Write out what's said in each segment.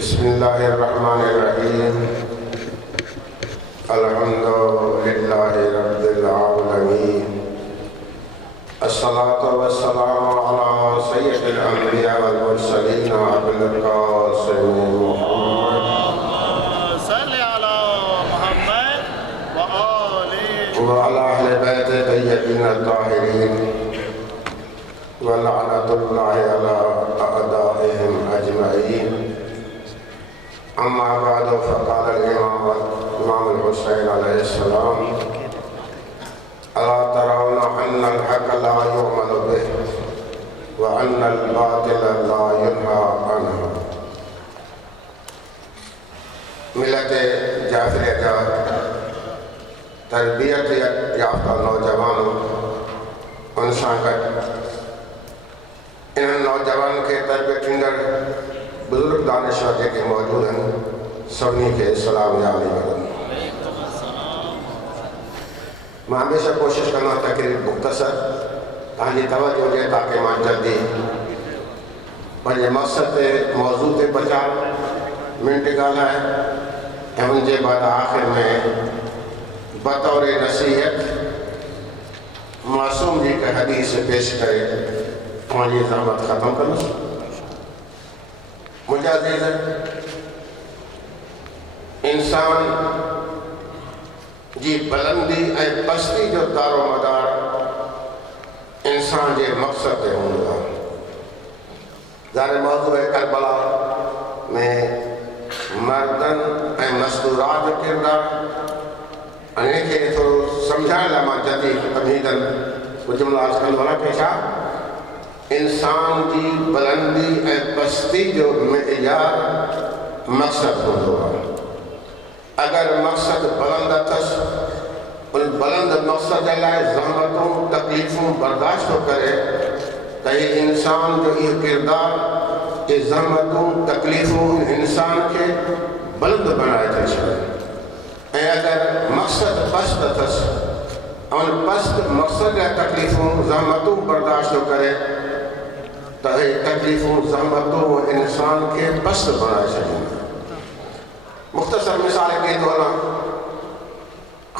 बिस्मिल्लाहिर्रहमानिर्रहीम। अल्हम्दुलिल्लाहि रब्बिल आलमीन। अस्सलातु वस्सलामु अला सय्यिदिल अंबिया वल मुरसलीन अबुल कासिम मुहम्मद सल्लि अला मुहम्मद व आलिहि व अला अहले बैत तय्यबीन ताहिरीन व लअनतुल्लाहि अला अअदाइहिम अजमईन। अम्मा बादु फ़क़ाल इमाम हुसैन अलैहिस्सलाम अला तरौना अन्नल हक़ ला युअमलु बिहि व अन्नल बातिल ला युन्हा अन्हु। मिलत जाफ़रिया जा तरबियत याफ़्ता नौजवानों उन सां गॾु इन्हनि नौजवाननि खे तरबियत ॾींदड़ बुजुर्ग दानिशवर जेके मौजूद आहिनि सभिनी खे सलाम या अली वदन। मां हमेशह कोशिशि कंदो आहियां तक़रीर मुख़्तसर तव्हांजी तवजो हुजे ताकी मां जल्दी पंहिंजे मक़सद ते मौज़ू ते 50 मिंट ॻाल्हायां ऐं उनजे बाद आख़िर में बतौर नसीहत मासूम जी हिकु हदीस पेश करे पंहिंजी ज़हमत ख़त्म कंदुसि। मुंहिंजा अज़ीज़, इंसान जी बुलंदी ऐं पस्ती जो दारो मदार इंसान जे मक़सद ते हूंदो आहे। ज़ाहिर मौज़ू है करबला में मर्दनि ऐं मज़दूरात जो किरदारु। इनखे थोरो सम्झाइण लाइ मां जल्दी तमहीदन कुझु जुमिला अर्ज़ कंदो आहियां कि छा इंसान जी बुलंदी ऐं पस्ती जो मेयार मक़सद हूंदो आहे। अगरि मक़सद बुलंद अथसि उन बुलंद मक़सद जे लाइ ज़हमतूं तकलीफ़ूं बर्दाश्त थो करे त हीउ इंसान जो इहो किरदारु इहे ज़हमतूं तकलीफ़ूं इंसान खे बुलंद बणाए थी छॾे। ऐं अगरि मक़सद पस्त अथसि ऐं उन पस्त मक़सद लाइ तकलीफ़ूं ज़हमतूं बर्दाश्त थो करे त हीअ तकलीफ़ूं ज़हमतूं इंसान खे पस्त बणाए छॾींदियूं। मुख़्तसर मिसाल ॾींदो हलां।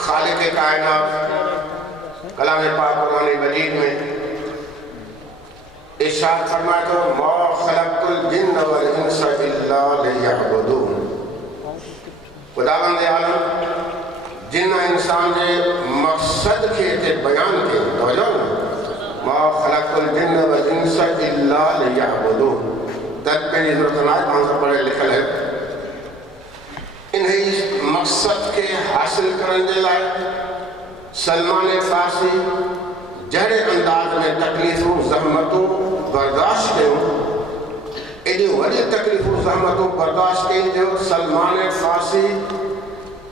ख़ालिक़ काइनात कलाम पाक क़ुरान मजीद में इरशाद फरमाए थो मा ख़लक़तुल जिन्न वल इंस इल्ला लियअबुदून। ख़ुदावंद आलम जिन इंसान जे मक़सद खे हिते बयानु कयो। तवजो न, मा ख़लक़तुल जिन्न वल इंस इल्ला लियअबुदून। त पंहिंजी ज़रूरत न आहे, तव्हां सां पढ़ियल लिखियल आहे। इन मक़सद खे हासिल करण जे लाइ सलमान फ़ारसी जहिड़े अंदाज़ में तकलीफ़ूं ज़हमतूं बर्दाश्त कयूं, एॾियूं वॾियूं तकलीफ़ूं ज़हमतूं बर्दाश्त कयूं जो सलमान फ़ारसी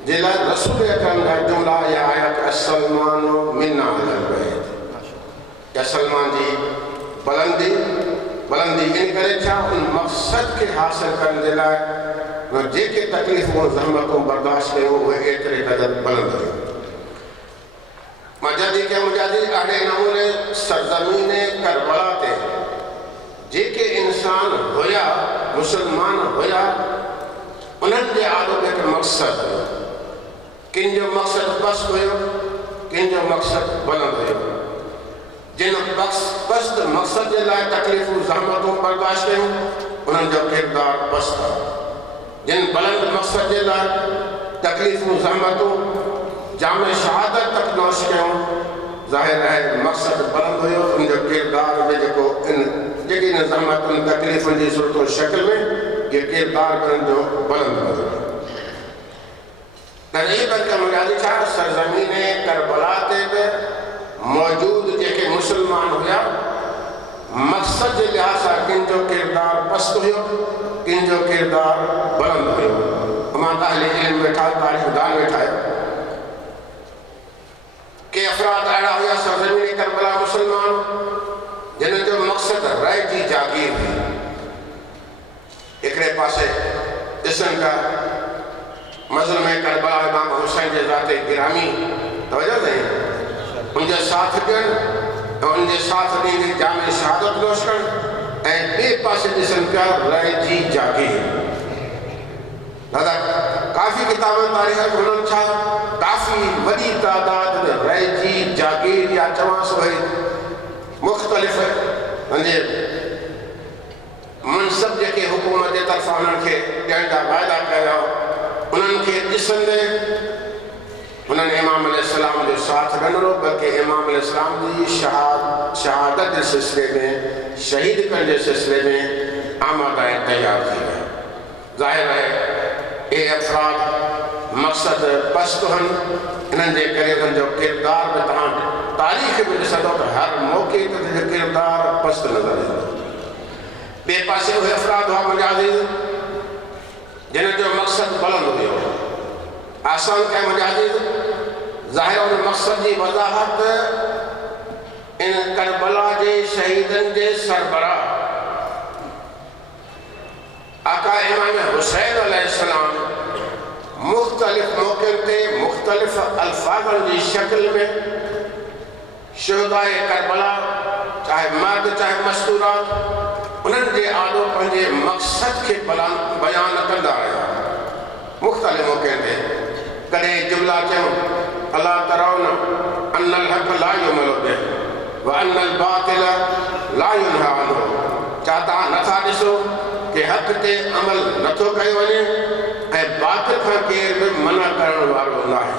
जे लाइ रसूल अकरम जा जुमिला इहा आया त सलमानो मिन्ना अलल बैत। या सलमान जी बुलंदी इन करे छा उन मक़सद खे हासिल करण जे लाइ जेके तकलीफ़ूं ज़हमतूं बर्दाश्त कयूं उहे एतिरे क़दर बुलंद हुयूं। मां जल्दी कयां मुंहिंजा अहिड़े नमूने सरज़मीन करबला ते जेके इंसान हुया मुसलमान हुया उन्हनि जे आलो हिकु मक़सदु हुयो। किन जो मक़सदु पस्त हुयो, किन जो मक़सदु बुलंद हुयो। जिन पस्त मक़सद जे लाइ तकलीफ़ूं ज़हमतूं बर्दाश्त कयूं उन्हनि जो किरदारु पस्त आहे। जिन बुलंद मक़सद जे लाइ तकलीफ़ूं ज़हमतूं जाम शहादत तक नोश कयूं, ज़ाहिर आहे मक़सदु बुलंद हुयो। उनजो किरदारु बि जेकी इन ज़हमतुनि तकलीफ़ुनि जी सूरत शकिल में इहो किरदारु बि उनजो बुलंद हुयो। मुंहिंजा छा सरज़मीन करबला ते बि मौजूदु जेके मुस्लमान हुया मक़सद जे लिहाज़ सां किन जो किरदारु पस्त हुयो, किन जो किरदारु बुलंद हुयो। मां अहले इल्म वेठा तारीख़दान वेठा के अफ़राद अहिड़ा हुया सरज़मीन करबला मुस्लमान जिन जो मक़सदु रह जी जागीर हुई। हिकिड़े पासे ॾिसनि था मज़लूम करबला इमाम हुसैन जे ज़ाते गिरामी तवजो अथई उनजे साथ ॾियनि ऐं उनजे साथ ॾींदे जाम शहादत नोश कनि ऐं ॿिए पासे ॾिसनि पिया रह जी जागीर दादा काफ़ी किताबनि तारीख़ हुननि छा काफ़ी वॾी तादाद में रहिजी जागीर या चवां सो वरी मुख़्तलिफ़ पंहिंजे मनसब जेके हुकूमत जे तरफ़ां उन्हनि खे ॾियण जा वाइदा कया उन्हनि खे ॾिसंदे उन्हनि इमाम अलैहिस्सलाम जो साथ ॾिनो बल्कि इमाम अलैहिस्सलाम जी शहादत जे सिलसिले में शहीद करण जे सिलसिले में आमादा ऐं तयारु थी विया। ज़ाहिर आहे ये अफ़राद मक़सद पस्त आहिनि इन्हनि जे करे उन्हनि जो किरदार बि तव्हां तारीख़ में ॾिसंदो त हर मौक़े ते जो किरदार पस्त नज़र ईंदो। ॿिए पासे उहे अफ़राद हुआ मुंहिंजा अज़ीज़ जिन जो मक़सद बुलंद हुयो आसान कयो मुंहिंजा अज़ीज़ ज़ाहिर उन मक़सद जी वज़ाहत इन करबला जे शहीदनि जे सरबराह आका इमाम हुसैन अलैहिस्सलाम मुख़्तलिफ़ मौक़नि ते मुख़्तलिफ़ अल्फाज़नि जी शक्ल में शुहदाए करबला चाहे मर्द चाहे मस्तूरात उन्हनि जे आॾो पंहिंजे मक़सद खे बयान कंदा रहिया मुख़्तलिफ़ मौक़नि ते। कॾहिं जुमला चयूं अला तरौन अन्नल हक़ ला युमलु बिहि व अन्नल बातिल ला युनहा अन्हु छा तव्हां नथा ॾिसो कि हक़ ते अमल नथो कयो वञे ऐं बातिल खां केर बि मना करण वारो न आहे।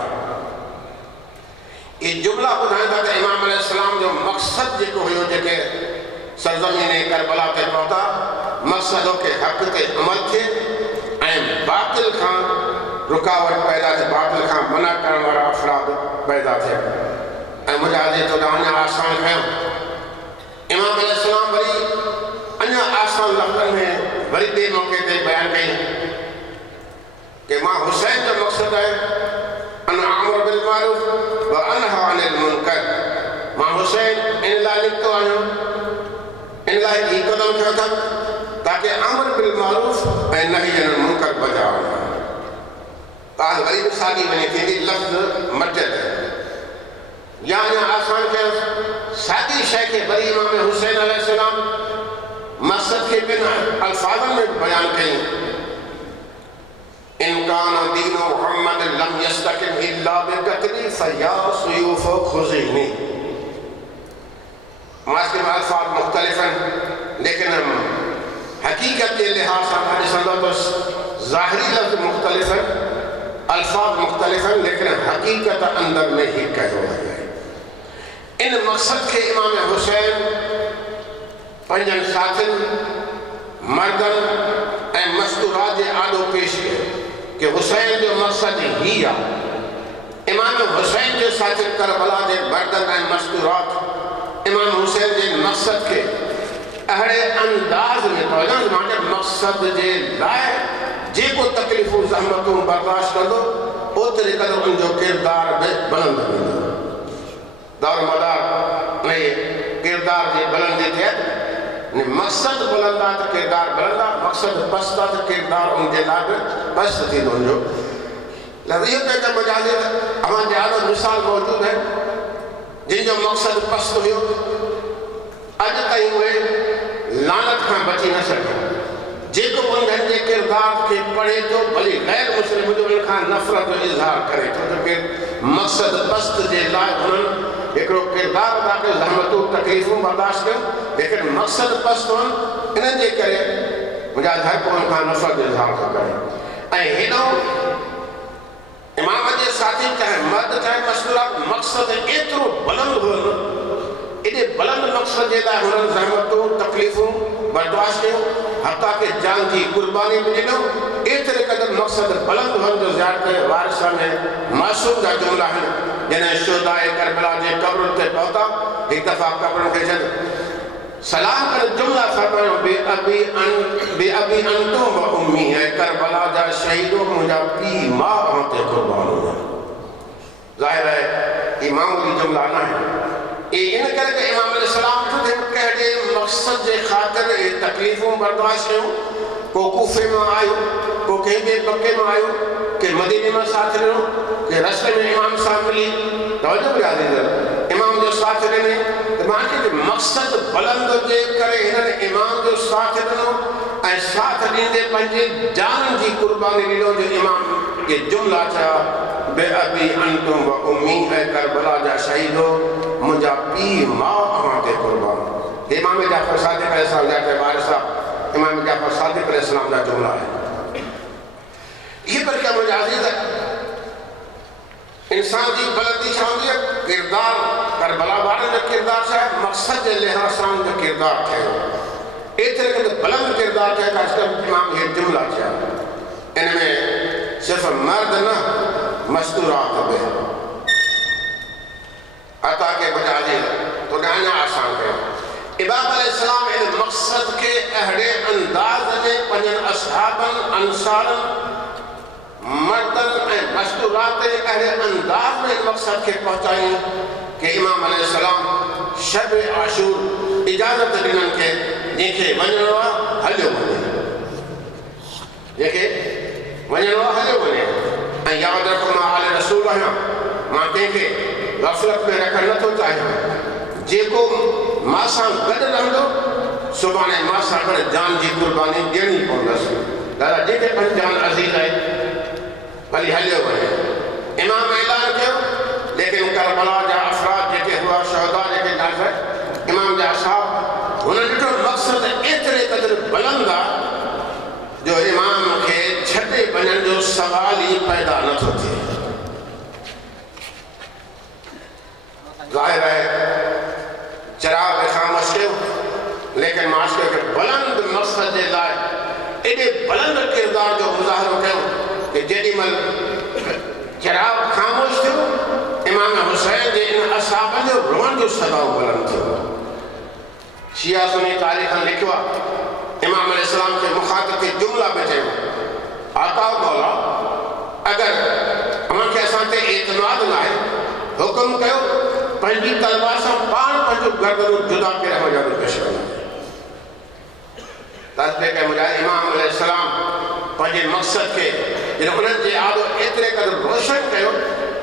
ये जुमला ॿुधाईंदा त इमाम अलैहिस्सलाम जो मक़सद जेको हुयो जेके सरज़मीन करबला ते पहुता मक़सद हो कि हक़ ते अमल थिए ऐं बातिल खां रुकावट पैदा थिए बातिल खां मना करण वारा अफ़राद पैदा थिया। ऐं मुंहिंजा अज़ीज़ तो अञा आसान कयो इमाम अलैहिस्सलाम वरी अञा आसान लफ़्ज़नि में वरी ॿिए मौक़े ते बयानु कई कि मां हुसैन जो मक़सदु आहे अन आमुर बिल मारूफ़ व अनहा अनिल मुनकर मां हुसैन इन लाइ निकितो आहियां इन लाइ हीउ क़दम खयो अथमि ताकि अमर बिल मारूफ़ ऐं नही अनिल मुनकर बचाव ॻाल्हि वरी बि साॻी वञे थींदी लफ़्ज़ मटियल या अञा आसान कयो साॻी शइ खे वरी इमाम हुसैन अलैहिस्सलाम मक़सद खे ॿिनि अल्फाज़नि में बयानु कई इन कान दीनु मुहम्मद लम यस्तकिम इल्ला बिक़त्ली फया सुयूफ खुज़ीनी मास्टर में अल्फाज मुख़्तलिफ़ हैं लेकिन हकीकत के लिहाज से ॾिसंदो तो ज़ाहिरी लफ़्ज़ मुख़्तलिफ़ हैं अल्फाज मुख़्तलिफ़ हैं लेकिन हकीकत अंदर में ही कयो है। इन मक़सद के इमाम हुसैन पंजन साथिन मर्दन ऐं मस्तूरात जे आॾो पेश कयो कि हुसैन जो मक़सद ही आहे। इमाम हुसैन जे साथी करबला जे मर्दन ऐं मस्तूरात इमाम हुसैन जे मक़सद के अहिड़े अंदाज़ में पहुचाइण माने मक़सद जे लाइ जेको तकलीफ़ूं ज़हमतूं बर्दाश्त कंदो ओतिरे क़दुरु उनजो किरदार बि बुलंद हूंदो। दारोमदार उन किरदार जी बुलंदी थिए मक़सद बुलंद आहे त किरदार बुलंद आहे मक़सद पस्त आहे त किरदार उनजे लाइ बि पस्त थींदो वञो। इहो त मजाज़ अवां ॼाण मिसाल मौजूदु है जिन जो मक़सद पस्त हुयो अॼु ताईं उहे लानत खां बची न सघिया। जेको उन्हनि जे किरदार खे पढ़े थो भली गैर मुस्लिम हुजे उन खां नफ़रत जो इज़हार करे थो त मक़सद पस्त जे लाइ उन्हनि हिकिड़ो किरदार अदा कयो ज़हमतूं तकलीफ़ूं बर्दाश्त कयूं लेकिन मक़सद पस्त हुअनि इन जे करे मुंहिंजा हर को उन खां नफ़रत जो इज़हार थो करे। ऐं हेॾो इमाम जे साथी चाहे मर्द चाहे मस्तूरात मक़सद एतिरो बुलंद हुयो एॾे बुलंद मक़सद जे लाइ हुननि ज़हमतूं तकलीफ़ूं बर्दाश्त कयूं हता के जान जी कुर्बानी बि ॾिनो एतिरे क़दुरु मक़सद बुलंद हुअनि जो ज़ियारत वारिसा में मासूम जा जुमला आहिनि जॾहिं शुहदाए करबला जे क़ब्रुनि ते पहुता हिकु दफ़ा क़ब्रुनि खे छॾ सलाम करे जुमला फरमायो बेअबी अंतुम व उम्मी है करबला जा शहीदो मुंहिंजा पीउ माउ ते क़ुर्बान हुआ। ज़ाहिर है ये मामूली जुमला न है ये इन करे इमाम अलैहिस्सलाम ख़ुदि कहिड़े मक़सद जे ख़ातिर तकलीफ़ूं बर्दाश्त कयूं को कूफे में आयो को कंहिं ॿिए पके में आयो के मदीने में साथ ॾिनो के रस्ते में इमाम सां मिली तवजो बि यादि इमाम जो साथ ॾिने त मूंखे मक़सदु बुलंद जे करे हिननि इमाम जो साथ ॾिनो ऐं साथ ॾींदे पंहिंजी जान जी कुर्बानी ॾिनो जो इमाम के जुमला चया बेअबी अंतुम व उम्मी ऐं करबला जा शहीदो मुंहिंजा पीउ माउ अव्हां ते कुर्बान। इमाम जाफ़र सादिक़ अलैहिस्सलाम जा वारिस इमाम जाफ़र सादिक़ अलैहिस्सलाम जा जुमला है। ये पर क्या मुझे अजीज है इंसान जी बुलंदी छा हूंदी आहे किरदार करबला वारनि जो किरदार छा आहे मक़सद जे लिहाज़ सां जो किरदार ठहियो एतिरे खे बुलंद किरदार ठहे ख़ासि करे इमाम हे जुमला चया इन में सिर्फ़ु मर्द न मस्तूरात बि अता के बजाए तो अञा आसान कयो। इमाम अलैहिस्सलाम इन मक़सद खे अहिड़े अंदाज़ में पंहिंजनि असहाबनि अंसारनि मर्दन ऐं मस्तूरात अहिड़े अंदाज़ में मक़सद खे पहुचाई कि इमाम अलैहिस्सलाम शब आशूर इजाज़त ॾिननि खे जंहिंखे वञिणो आहे हलियो वञे जंहिंखे वञिणो आहे हलियो वञे ऐं यादि रखो मां आले रसूल आहियां मां कंहिंखे ग़फ़लत में रखणु नथो चाहियां जेको मां सां गॾु रहंदो सुभाणे मां सां गॾु जान जी कुर्बानी ॾियणी पवंदसि दादा जंहिंखे पंहिंजी जान अज़ीज़ आहे भली हलियो वञे। इमाम ऐलान कयो लेकिन करबला जा अफ़राद जेके हुआ शहदा जेके नाज़र इमाम जा असहाब हुननि ॾिठो मक़सदु एतिरे क़दुरु बुलंद आहे जो इमाम खे छॾे वञण जो सवाल ई पैदा नथो थिए। ज़ाहिर आहे चिराग ख़ामोश कयो लेकिन माशरे खे बुलंद मक़सद जे लाइ एॾे बुलंद किरदार जो मुज़ाहिरो कयो कि जेॾीमहिल चिराग ख़ामोश थियो इमाम हुसैन जे इन असहाबनि जो रोअण जो सदाउ बुलंद थियो। शिया सुन्नी तारीख़नि लिखियो आहे इमाम अलैहिस्सलाम खे मुख़ातिब खे जुमला में चयो आका मौला अगरि अव्हांखे असां ते एतमाद न आहे हुकुम कयो पंहिंजी तलवार सां पाण पंहिंजो गर्दन जुदा करे वञणु पेश कंदा। तस्बीह के मुजाहिद इमाम अलैहिस्सलाम पंहिंजे मक़सद खे उन्हनि जे आॾो एतिरे क़दुरु रोशन कयो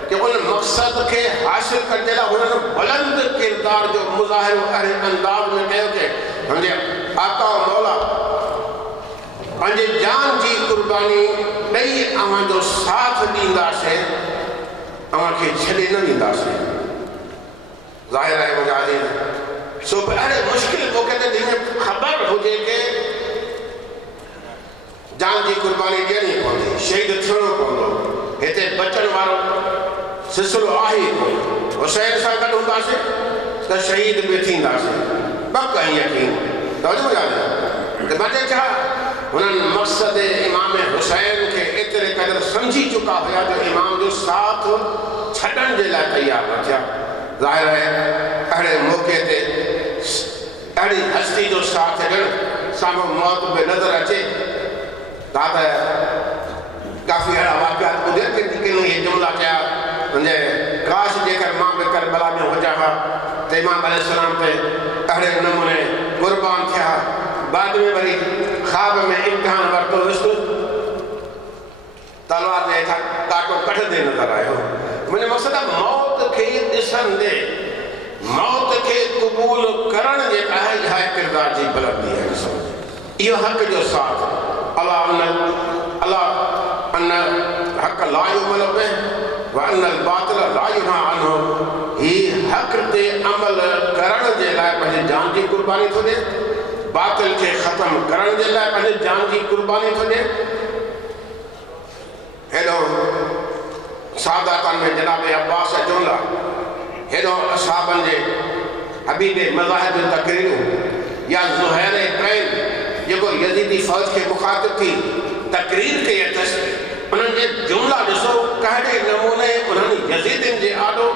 कि उन मक़सद खे हासिल करण जे लाइ हुननि बुलंद किरदार जो मुज़ाहिरो अहिड़े अंदाज़ में कयो कि मुंहिंजे आका मौला पंहिंजे जान जी कुर्बानी ॾेई अव्हांजो साथ ॾींदासीं अव्हांखे छॾे न ॾींदासीं। ज़ाहिर आहे मुंहिंजा अज़ीज़ सो अहिड़े मुश्किल मौक़े ते जंहिंमें ख़बर हुजे कि जान जी कुर्बानी ॾियणी पवंदी शहीद थियणो पवंदो हिते बचण वारो सिलसिलो आहे ई कोन हुसैन सां गॾु हूंदासीं त शहीद बि थींदासीं पक ऐं यकीन तवजो ॼाणे त मथे छा हुननि मक़सद इमाम हुसैन खे एतिरे क़दुरु सम्झी चुका हुया जो इमाम जो साथ छॾण जे लाइ तयारु न थिया। ज़ाहिर आहे अहिड़े मौक़े ते अहिड़ी हस्ती जो साथ ॾियणु साम्हूं मौत में नज़र अचे दादा काफ़ी अहिड़ा वाक़ियात ॿुधे किन इहे जुमला चया मुंहिंजे काश जेकर मां बि करबला में हुजां हा त इमाम अलैहिस्सलाम ते अहिड़े नमूने क़ुर्बान थिया बाद में वरी ख़्वाब में इम्तिहान वरितो वियुसि तलवार जे हेठां कांटो कढंदे नज़र आयो। मुंहिंजो मक़सदु आहे मौत खे ॾिसंदे मौत खे क़बूल करण जे आहे इहा किरदार जी बुलंदी आहे। ॾिसो इहो हक़ जो साथ अला अन हक़ ला युमल बिह व अनल बातिल ला युन्हा अन्हु ही हक़ ते अमल करण जे लाइ पंहिंजी जान जी कुर्बानी थो ॾिए बातिल खे ख़तम करण जे लाइ पंहिंजी जान जी कुर्बानी थो ॾिए। हेॾो सादातनि में जनाब अब्बास जुमला हेॾो असहाबनि जे हबीब मज़ाहिब जूं तक़रीरूं या ज़ुहैर कैन जेको यज़ीदी फ़ौज खे मुख़ातिब थी तक़रीर कई अथसि उन्हनि जे जुमला ॾिसो कहिड़े नमूने उन्हनि यज़ीदिन जे आॾो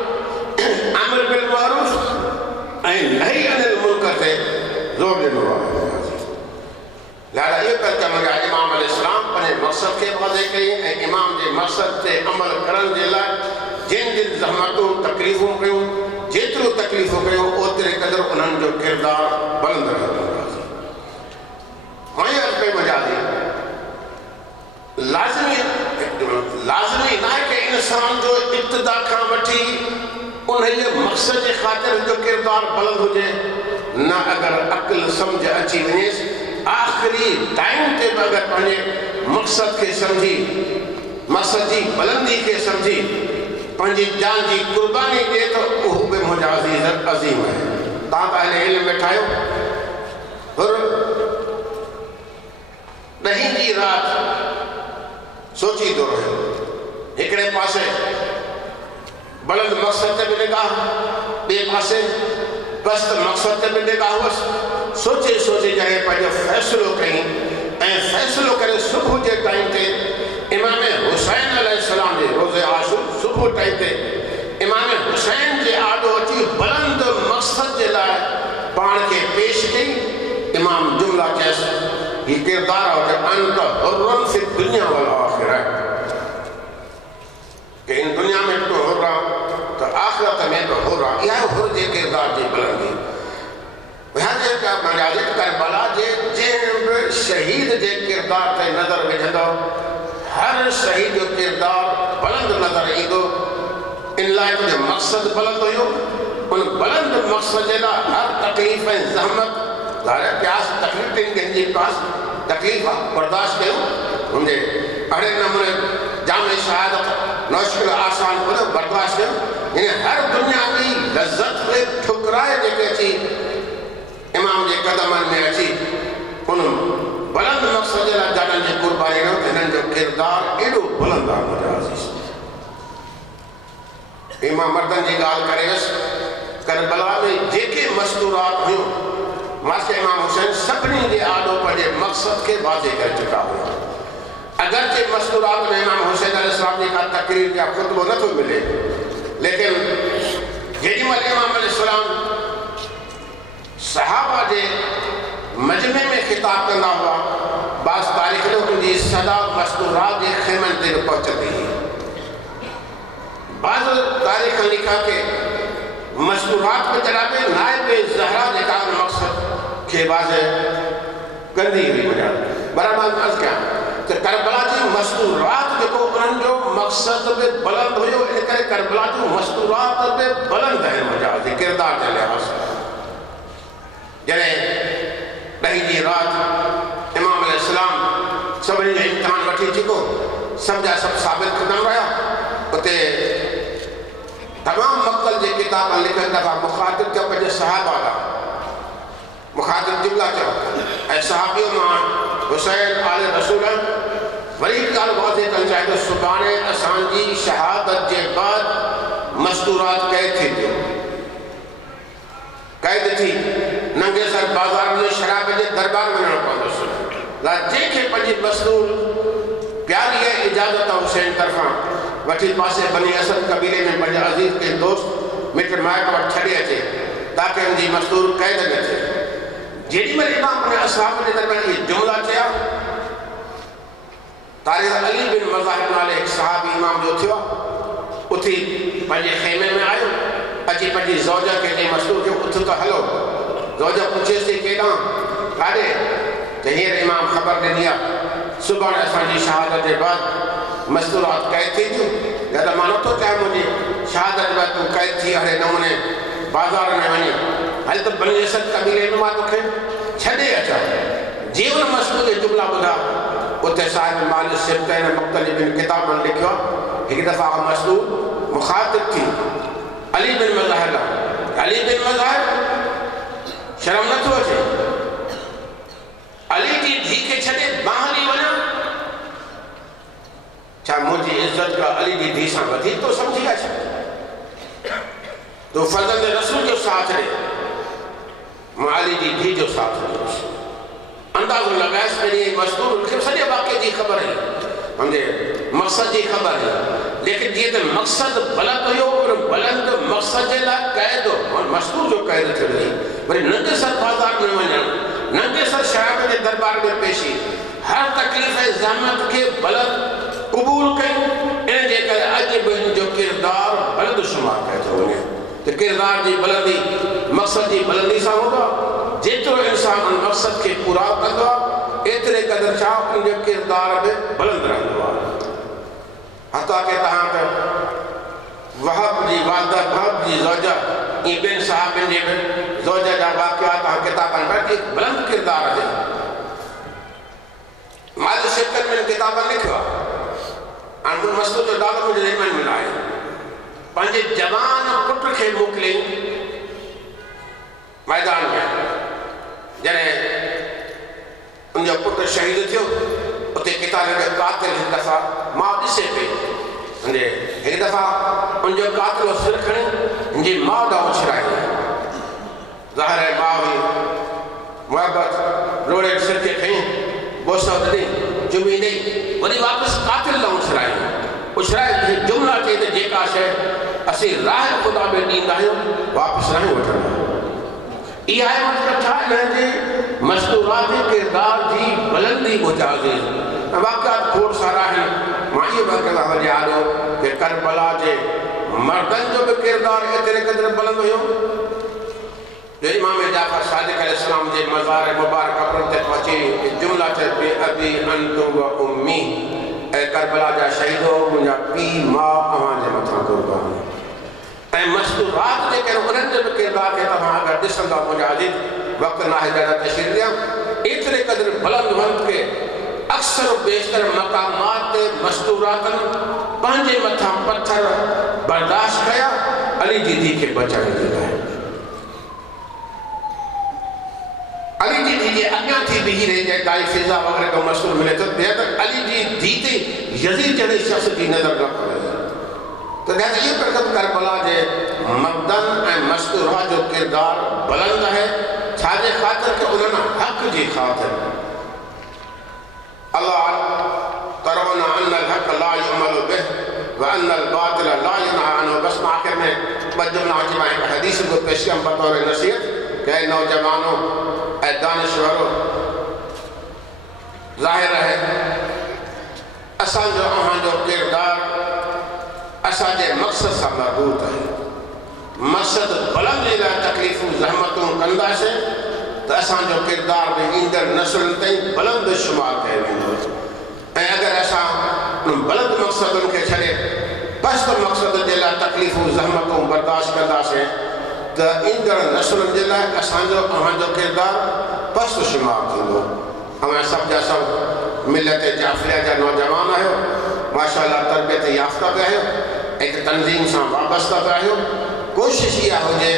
अम्र बिल मारूफ़ ऐं नही अनिल मुनकर ते ज़ोर ॾिनो आहे। लिहाज़ा इहो पिया चवनि इमाम अलैहिस्सलाम पंहिंजे मक़सद खे वाज़े कई ऐं इमाम जे मक़सद ते अमल करण जे लाइ जिन जिन ज़हमतूं तकलीफ़ूं कयूं जेतिरियूं तकलीफ़ूं कयूं ओतिरे क़दुरु उन्हनि जो किरदारु बुलंद रहंदो। लाज़मी न आहे कि इंसान जो इब्तिदा खां वठी उन उन मक़सद जे ख़ातिर जो किरदार बुलंद हुजे न अगर अक़ल समझ अची वञेसि आख़िरी टाइम ते बि अगर पंहिंजे मक़सद खे सम्झी मक़सद जी बुलंदी खे सम्झी पंहिंजी जान जी कुर्बानी ॾिए त उहो बि मुंहिंजा अज़ीम आहे। तव्हां त हिन इल्म में ठाहियो हुर ॾहीं जी राति सोचींदो रहियो हिकिड़े पासे बुलंद मक़सद ते बि निगाह ॿिए पासे पस्त मक़सद ते बि निगाह हुअसि। सोचे सोचे जॾहिं पंहिंजो फ़ैसिलो कयईं ऐं फ़ैसिलो करे सुबुह जे टाइम ते इमाम हुसैन अलैहिस्सलाम जे रोज़े आशूर सुबुह टाइम ते इमाम हुसैन जे आॾो अची बुलंद मक़सद जे लाइ पाण खे पेश कई। इमाम जुमला चयसि हीउ किरदार आहे अंत हुर्रन फी दुनिया वल आख़िरह कि इन दुनिया में तो हुर्र त आख़िरत में बि हुर्र आहे। इहा हुर जे किरदार जी बुलंदी करबला जे जंहिं बि शहीद जे किरदार ते नज़र विझंदो हर शहीद जो किरदार बुलंद नज़र ईंदो। इन लाइ तुंहिंजो मक़सदु बुलंद हुयो। उन बुलंद मक़सद जे लाइ हर तकलीफ़ ऐं ज़हमत ज़ाहिर प्यास तकलीफ़ कंहिंजी पास तकलीफ़ आहे बर्दाश्त कयूं मुंहिंजे अहिड़े नमूने जाम शहादत मुश्किल आसान कोन्हे बर्दाश्त कयूं। हिन हर दुनियावी लज़त खे ठुकराए जेके अची इमाम जे क़दमनि में अची उन बुलंद मक़सद जे लाइ जान जी कुर्बानी कयो। हिननि जो किरदार एॾो बुलंद आहे मुंहिंजा अज़ीज़। इमाम मर्दनि जी ॻाल्हि करे वियुसि करबला में जेके मस्तूरात हुयूं मास्टर इमाम हुसैन सभिनी जे आॾो पंहिंजे मक़सद खे वाज़े करे चुका हुआ। अगरचे मस्तूरात में इमाम हुसैन अलैहिस्सलाम जी का तक़रीर या ख़ुतबो नथो मिले लेकिन जेॾीमहिल इमाम अलैहिस्सलाम सहाबा जे मजमे में ख़िताब कंदा हुआ बाज़ तारीख़ में उनजी सदा मस्तूरात जे ख़ैमनि ते पहुचंदी हुई। बाज़ तारीख़ लिखा के मस्तूरात में जनाबे नाइब ज़हरा जेका मक़सद खे वाज़े कंदी हुई वञा बराबरि अर्ज़ कयां त करबला जी मस्तूरात जेको उन्हनि जो मक़सद बि बुलंद हुयो इन करे करबला जूं मस्तूरात बि बुलंद आहिनि मुंहिंजा किरदार जे लिहाज़ सां। जॾहिं ॾहीं जी राति इमाम अलैहिस्सलाम सभिनी जो इम्तिहान वठी चुको सभ जा सभु साबित ख़तमु रहिया उते तमामु मक़तल जे किताब लिखनि दफ़ा मुख़ातिब चयो पंहिंजे सहाबा लाइ मुख़ातिब जुमला चयो ऐं सहाबियो मां हुसैन आले रसूल वरी ॻाल्हि वाज़े करणु चाहे थो सुभाणे असांजी शहादत जे बाद मस्तूरात क़ैद थी थियो क़ैद थी नंगे सर बाज़ार में शराब जे दरबार में वञणो पवंदुसि जंहिंखे पंहिंजी मस्तूर प्यारी आहे इजाज़त हुसैन तरफ़ां वठी पासे बनी असद कबीले में पंहिंजे अज़ीज़ के दोस्त मिट माइट वटि छॾे अचे ताकी हुनजी मस्तूर क़ैद न थिए। जेॾीमहिल इमाम उन असहाब जे दरमियान इहे जुमला चया तारीख़ अली बिन मज़ाहिब नाले हिकु सहाबी इमाम जो थियो उथी पंहिंजे ख़ैमे में आयो अची पंहिंजी ज़ौज खे चई मस्तूर खे उथ त हलो। ज़ौज पुछेसि थी केॾां काॾे त हींअर इमाम ख़बर ॾिनी आहे सुभाणे असांजी शहादत जे बाद मस्तूरात क़ैद थी थियूं या त मां नथो चाहियां मुंहिंजी शहादत जे बाद तूं क़ैद थी अहिड़े नमूने बाज़ार में वञी हल त बनी असद कबीले में मां तोखे छॾे अचां। जीअं उन मस्तूर जे जुमला ॿुधा उते साहिब माल सिबत ऐं मुख़्तलिफ़ किताबनि लिखियो आहे हिकु दफ़ा मस्तूर मुख़ातिब थी अली बिन मज़ाहिब अली बिन मज़ाहिब शर्म नथो अचे अली जी धीउ खे छॾे मां हली वञा छा मुंहिंजी इज़त का अली जी धीउ सां वधीक तो सम्झी आहे छा तो फर्ज़ंद रसूल जो साथ ॾे मां अली जी धीउ जो साथ ॾिनोसि। अंदाज़ो लॻाएसि पहिरीं मस्तूर मूंखे सॼे वाक़े जी ख़बर हुई मुंहिंजे मक़सद जी ख़बर हुई लेकिन जीअं त मक़सदु बुलंद हुयो उन बुलंद मक़सद जे लाइ क़ैद हो मस्तूर जो क़ैद थियो हुई वरी नंढे सर बाज़ार में वञणु नंढे सर शराब जे दरबार में पेशी हर तकलीफ़ ऐं ज़हमत खे बुलंद क़बूल कयूं इन जे करे अॼु बि हिन जो किरदार बुलंद शुमार कयो थो वञे त किरदार जी बुलंदी मक़सद जी बुलंदी सां हूंदो आहे जेतिरो इंसान उन मक़सद खे पूरा कंदो आहे एतिरे क़दुरु छा उन जो किरदार बि बुलंद रहंदो आहे। हथा के तव्हां त वहब जी वालदा वहब जी ज़ौजा ई बिन साहबिन जे ज़ौजा जा वाक़ियात किताबनि में एक बुलंद किरदार है माल शिकन में किताबनि लिखियो आहे मुन मसलो जो ॾाढो मुंहिंजे ज़हन में आहे पंहिंजे जवान पुट खे मोकिले मैदान में जॾहिं उनजो पुटु शहीद थियो उते किताब जो कातिल हिकु दफ़ा मां ॾिसे पई हिकु दफ़ा उनजो कातिल सिर खणी मुंहिंजी माउ ॾांहुं उछिराई ज़ाहिर आहे माउ हुई मुहबत रोड़े सिर खे खईं बोसो ॾिनी चुमी ॾेई वरी वापसि कातिल ॾांहुं उछिराए जुमिला चई त जेका शइ असीं राह ख़ुदा में ॾींदा आहियूं वापसि न वठंदा इहा आहे मतिलबु छा हिनजे मस्तूरात किरदार जी बुलंदी मुजाज़ वाक़ियात खोड़ सारा आहिनि मां इहो वाक़िया वञे आयो कि करबला जे मर्दनि जो बि किरदारु एतिरे क़दुरु बुलंद हुयो जो इमाम जाफ़र सादिक़ अलैहिस्सलाम जे मज़ार मुबारक पर ते पहुची जुमिला चए पई अबी अंतुम व उम्मी ऐं करबला जा शहीदो मुंहिंजा पीउ माउ अव्हांजे मथां क़ुर्बान ऐं मस्तूरात जेके उन्हनि जे बि किरदार खे तव्हां अगरि ॾिसंदा मुंहिंजा अज़ीज़ वक़्तु न आहे ज़रा तशरीह ॾियां एतिरे क़दुरु बुलंद वक़्त के अक्सर बेशतर मक़ामात ते मस्तूरातनि पंहिंजे मथां पत्थर बर्दाश्त कया अली जी धी खे बचाइण जे लाइ अली जी धी जे अॻियां थी बीही रही जाए काई फिज़ा वग़ैरह को मशहूर मिले तो अली जी धी ते यज़ीद जहिड़े शख़्स जी नज़र न पवे तो लिहाज़ा इहो प्रकट करबला जे मक़दन ऐं मस्तूरा जो किरदार बुलंद है छाजे ख़ातिर कि उन्हनि हक़ जी ख़ातिर अल्लाह तरोना अन्नल हक़ ला युमल बिह व अन्नल बातिल ला युनहा अन्हु बस मां आख़िर में ॿ जुमिला अची मां हिकु हदीस को पेश कयमि बतौर नसीहत कि नौजवानों ऐं दानिशवरो ज़ाहिर है असांजो अव्हांजो किरदार असांजे मक़सद सां मरबूत आहे मक़सद बुलंद जे लाइ तकलीफ़ूं ज़हमतूं कंदासीं त असांजो किरदार बि ईंदड़ नसुलनि ताईं बुलंद शुमार कयो वेंदो ऐं अगरि असां बुलंद मक़सदुनि खे छॾे पस्त मक़सद जे लाइ तकलीफ़ूं ज़हमतूं बर्दाश्त कंदासीं त ईंदड़ नसुलनि जे लाइ असांजो अव्हांजो किरदार पस्त शुमार थींदो अव्हां सभु जा सभु मिलत जाफ़िया जा नौजवान आहियो माशाअल्लाह तरबियत याफ़्ता बि आहियो एक तंज़ीम सां वाबस्ता बि आहियो कोशिश इहा हुजे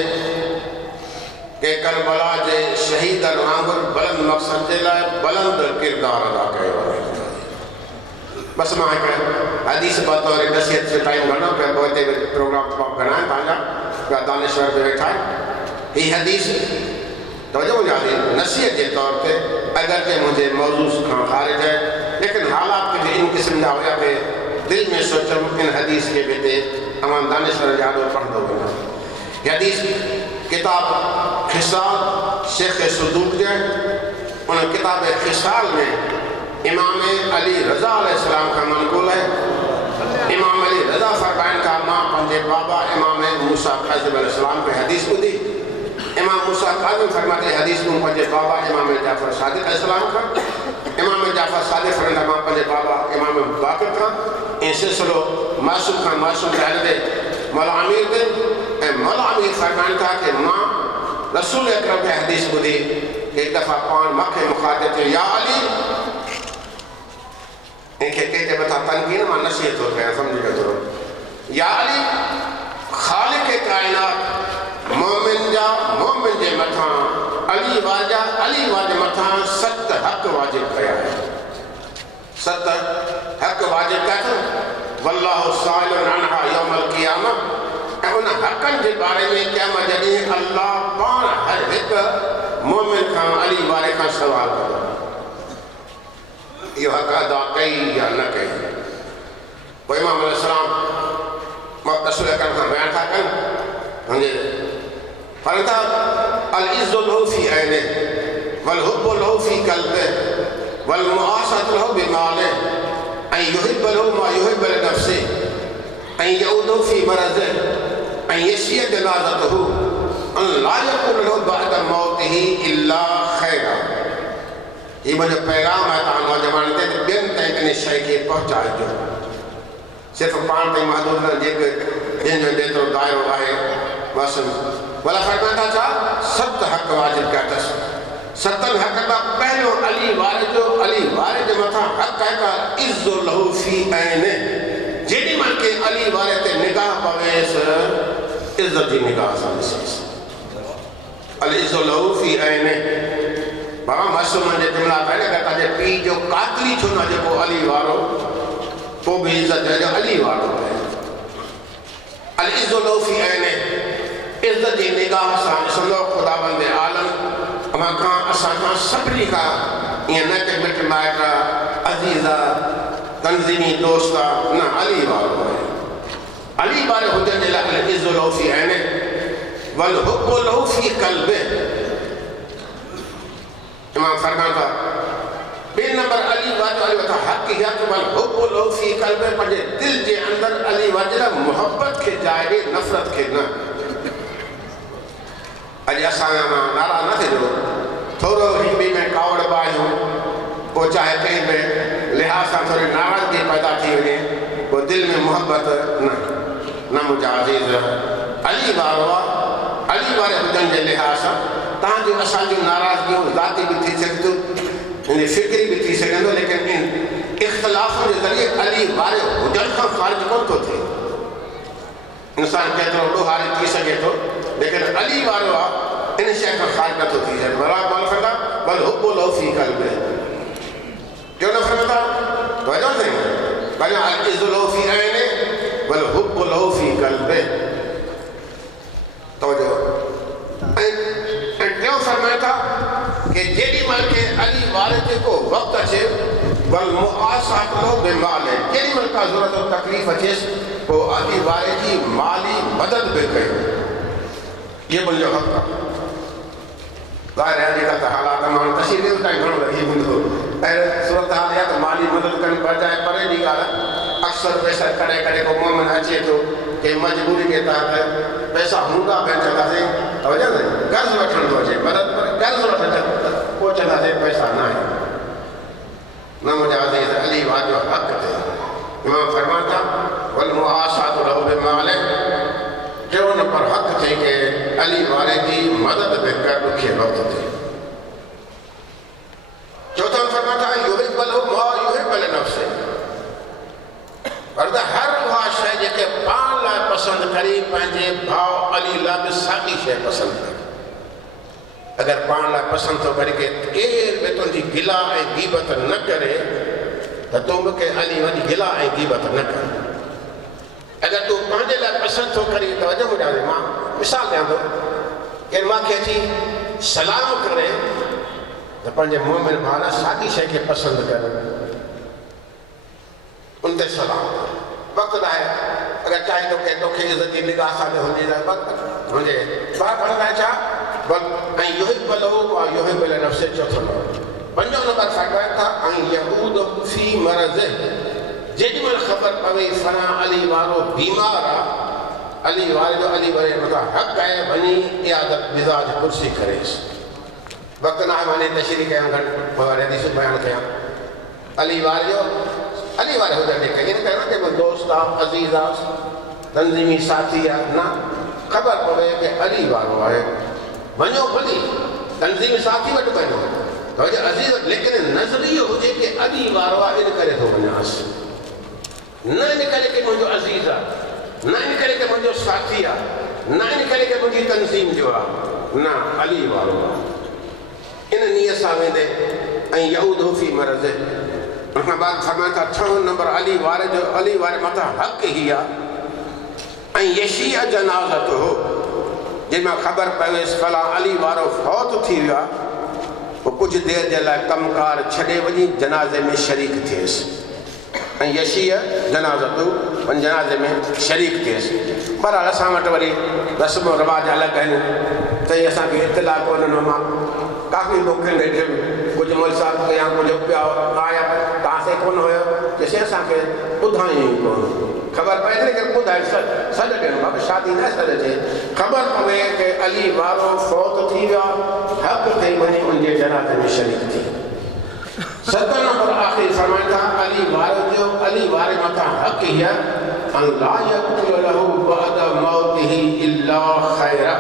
कि करबला जे शहीदनि वांगुरु बुलंद मक़सद जे लाइ बुलंद किरदारु अदा कयो वञे बसि मां हिकु हदीस बतौर नसीहत जो टाइम घणो पियो पोइ हिते प्रोग्राम तमामु घणा आहिनि तव्हांजा दानिश्वर बि वेठा आहिनि हीअ हदीस तवजो मुंहिंजा नसीहत जे तौर ते अगरचे मुझे मौजू खां ख़ारिज है लेकिन हालात कुछ इन किस्म जा हुआ कि दिल में सोचम इन हदीस के बेटे अमान दानिश्वर यादव पढ़ंदो वञा हदीस किताब खिसाल शेख सदूक जे उन किताब खिसाल में इमाम अली रज़ा अलैहिस्सलाम का मनक़ूल है इमाम अली रज़ा फरमाइनि था मां पंहिंजे बाबा इमाम मूसा काज़िम अलैहिस्सलाम पे हदीस ॿुधी इमाम मूसा काज़िम फरमाते हदीस को पंहिंजे बाबा इमाम जाफ़र सादिक़ अलैहिस्सलाम खां इमाम जाफ़र सादिक़ फरमाइनि था मां पंहिंजे बाबा इमाम बाक़िर खां ऐं सिलसिलो मासूम खां मासूम रहंदे मौला अमीर ते ऐं मौला अमीर फरमाइनि था कि मां रसूल अकरम खे हदीस ॿुधी हिकु दफ़ा पाण मूंखे मुखातिब थियो या अली इनखे कंहिंजे मथां तनक़ीद मां नसीहत थो कयां सम्झी थोरो या अली ख़ालिक़ काइनात मोमिन जे मथां अली वाजे मथां 7 हक़ वाजिब कया सत हक़ वाजिब कया अथनि वल्लाहु साइलुन अन्हा यौमल क़ियामह ऐं उन हक़नि जे बारे में क़यामत जॾहिं अल्लाह पाण हर हिकु मोमिन खां अली वारे खां सवाल कंदो इहो हक़ अदा कई या न कई पोइ इमाम अलैहिस्सलाम रसूल अकरम खां बयान था कनि फरमाइनि था अल इज़्ज़ु लहू फी ऐनिहि वल हुब्बु लहू फी क़ल्बिहि वल मुआसअतु लहू बिमालिहि ऐं युहिब्बु लहू मा युहिब्बु लिनफ्सिहि ऐं यऊदु फी मरज़िहि ऐं यशिअ जनाज़तहु अन ला यकुन लहू बअद मौतिहि इल्ला खैरा ये मुझे पैगाम है तव्हां नौजवान ते ॿियनि ताईं इन शइ खे पहुचाइजो सिर्फ़ु पाण ताईं महदूद न जेके जंहिंजो जेतिरो दाइरो आहे बसि भला फरमाइनि था छा 7 हक़ वाजिब कया अथसि 7 हक़ खां पहिरियों अली वारे जे मथां हक़ आहे त इज़्ज़ो लहू फी ऐने जेॾी महिल के अली वारे ते निगाह पवेसि इज़्ज़त जी निगाह सां ॾिसेसि अल इज़्ज़ो लहू फी ऐने बाबा मासूमनि जे जुमिला आहिनि अगरि तव्हांजे पीउ जो कातिली छो न जेको अली वारो पोइ बि इज़्ज़त जो अली वारो आहे अल इज़्ज़ो लहू फी ऐने इज़्ज़त जी निगाह सां ॾिसंदो ख़ुदावंद आलम अमां खां असां खां सभिनी खां ईअं न के मिट माइट अज़ीज़ तंज़ीमी दोस्त न अली वारो आहे अली वारे हुजण जे लाइ अल इज़्ज़ो लहू फी ऐने वल हुब्बु लहू फी क़ल्बि इमाम फरमाइनि था 2 नंबर अली वारे वटां हक़ इहा त वल हुब्बु लहू फी क़ल्बि पंहिंजे दिलि जे अंदरि अली वारे लाइ मुहबत खे जाइ ॾे नफ़रत खे न अॼु असां मां नाराज़ न थिजो थोरो हिंदी में कावड़ पायूं पोइ चाहे कंहिं बि लिहाज़ सां थोरी नाराज़गी पैदा थी वञे पोइ दिलि में मुहबत न मुंहिंजा अज़ीज़ अली वारो आहे अली वारे हुजण जे लिहाज़ सां तव्हांजूं असांजूं नाराज़गियूं ज़ाती बि थी सघे थियूं इन फिक्री बि थी सघंदो लेकिन इन इख़्तिलाफ़ जे ज़रिए अली वारे हुजण खां ख़ारिज कोन थो थिए इंसान केतिरो ॾोहारी थी सघे थो लेकिन अली वारो आहे इन शइ खां ख़ारिज नथो थी सघे बराबरि फंदा बल हुब्बु लहू फी क़ल्बि जो न फरमाता वजो से वजो अल इज़्ज़ो लहू फी ऐने बल हुब्बु लहू फी क़ल्बि तवजो ऐं टियों फरमाए था कि जेॾी महिल के अली वारे ते को वक़्तु अचे बल मुआसात लहू बिमाल जेॾी महिल का ज़रूरत तकलीफ़ अचेसि पोइ अली वारे जी माली मदद बि कयो ये मुंहिंजो हक़ आहे ज़ाहिर आहे अॼुकल्ह त हालात माण्हू तशरीफ़ ताईं घणो लॻी वेंदो ऐं सूरत हाल आहे त माली मदद कनि बजाए परे जी ॻाल्हि अक्सर पैसा कॾहिं कॾहिं को मोमिन अचे थो के मजबूरी के तहत पैसा हूंदा बि चवंदासीं तवजो न कर्ज़ वठण थो अचे मदद पर कर्ज़ वठण पोइ चवंदासीं पैसा न आहे न मुंहिंजा अज़ीज़ अली वारे जो हक़ ते इमाम फरमाइनि था वल मुआसात लहू बिमाल टियों नंबर हक़ थिए कि अली वारे जी मदद बि कर ॾुखे वक़्तु ते चौथों फरमाइनि था युहिब्बु लहू मा युहिब्बु लिनफ़्सिही पर त हर उहा शइ जेके पाण लाइ पसंदि करे पंहिंजे भाउ अली लाइ बि साॻी शइ पसंदि करे अगरि पाण लाइ पसंदि थो करे कि केर बि तुंहिंजी गिला ऐं गीबत न करे त तूं मूंखे अली वञी गिला ऐं गीबत न कर अगरि तूं पंहिंजे लाइ पसंदि थो करे त वञो ॿुधाए मां मिसाल ॾियां थो केरु मूंखे अची सलाम करे त पंहिंजे मोमिन भाउ लाइ साॻी शइ खे पसंदि कर उन ते सलाम वक़्तु आहे अगरि चाहे तोखे इज़त जी निगाह सां हुजे वक़्तु हुजे फर्क़ु छा ऐं युहिब्बु लहू वा युहिब्बु लिनफ़्सिही चौथों नंबर पंजों नंबर फरमाइनि था ऐं यहूद फी मरज़ जेॾी महिल ख़बर पवे फलां अली वारो बीमार आहे अली वारे जो अली वारे मथां हक़ आहे वञी इयादत मिज़ाज कुर्सी करेसि वक़्तु न आहे वञी तशरीह कयां घटि हदीस बयानु कयां अली वारे जो अली वारे हुजण जे करे इन करे न को दोस्त आहे अज़ीज़ आहे तंज़ीमी साथी आहे न ख़बर पवे कि अली वारो आहे वञो भली तंज़ीमी साथी वटि वञो त अज़ीज़ लेकिन नज़रियो हुजे कि अली वारो आहे इन करे थो वञासि न इन करे कि मुंहिंजो अज़ीज़ आहे न इन करे कि मुंहिंजो साथी आहे न इन करे कि मुंहिंजी तंज़ीम जो आहे न अली वारो आहे इन नीयत सां वेंदे ऐं यहूद फी मरज़ उन खां बाद फरमाइनि था 6 नंबर अली वारे मथां हक़ ई आहे ऐं यशीअ जनाज़त हो जंहिंमें ख़बर पवेसि फलां अली वारो फौत थी वियो आहे पोइ कुझु देरि जे लाइ कमकार छॾे वञी जनाज़े में शरीक थिएसि ऐं यशीअ जनाज़त जनाज़े में शरीक थिएसि बहरहाल असां वटि वरी रस्म रिवाज अलॻि आहिनि त असांखे इतला कोन्हनि मां काफ़ी लोकल रेडियो कुझु मोल साहब या कुझु ॿिया आया तव्हांखे कोन हुयो चइसि असांखे ॿुधायूं ई कोन ख़बर पए थी लेकिन ॿुधाए सॾु ॾियणो आहे शादी न सॾु थिए ख़बर पवे कि अली वारो फौत थी वियो आहे हक़ थिए वञी उनजे जनाज़े में शरीक थी 7 नंबर आख़िरी फरमाइनि था अली वारे मथां हक़ ई आहे अल्लाह यकुल लहू बअद मौतिही इल्ला खैरा।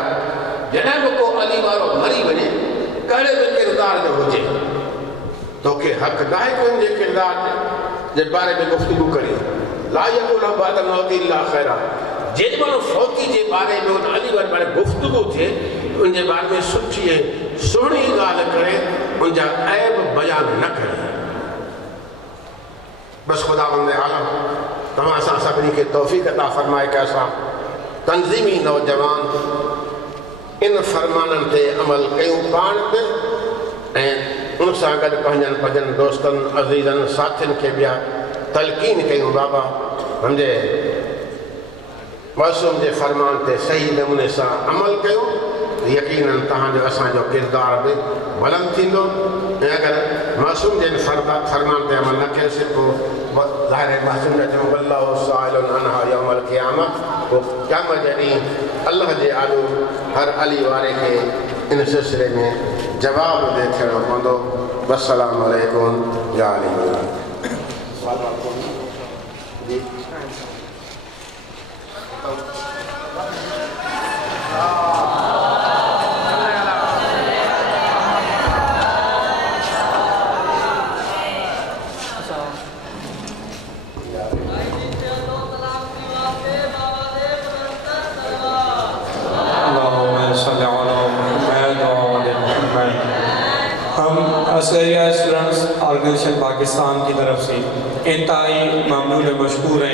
जॾहिं बि को अली वारो मरी वञे कहिड़े बि किरदार जो हुजे, तोखे हक़ नाहे को जे किरदार जे बारे में गुफ़्तगू करे। ला यकुल लहू बअद मौतिही इल्ला खैरा। जेॾी महिल फौती जे बारे में उन अली वारे बारे गुफ़्तगू थिए उनजे बारे में सुठी ऐं सुहिणी ॻाल्हि करे, उनजा ऐब बयान न करे। बस ख़ुदावंद आलम तव्हां असां सभिनी खे तौफ़ीक़ अता फ़रमाए कि असां तंज़ीमी नौजवान इन फ़रमाननि ते अमल कयूं पाण बि ऐं उन सां गॾु पंहिंजनि दोस्तनि अज़ीज़नि साथियुनि खे ॿिया तलक़ीन कयूं। बाबा मुंहिंजे मासूम जे फ़रमान ते सही नमूने सां अमल कयूं, यकीनन तव्हांजो असांजो किरदार बि बुलंद थींदो। ऐं अगरि मासूम जिन फ़रमान ते अमल न कयोसीं पोइ ज़ाहिर मासूम जा चऊं अल्लाहु साइलुन अनहा यौमल क़ियामह, पोइ क़यामत जे ॾींहुं अल्लाह जे आॾो हर अली वारे खे इन सिलसिले में जवाबु ॾियणो पवंदो। वस्सलामु अलैकुम या अली। हम असरिया स्टूडेंट्स ऑर्गेनाइजेशन पाकिस्तान की तरफ से इंतहाई ममनून मशकूर हैं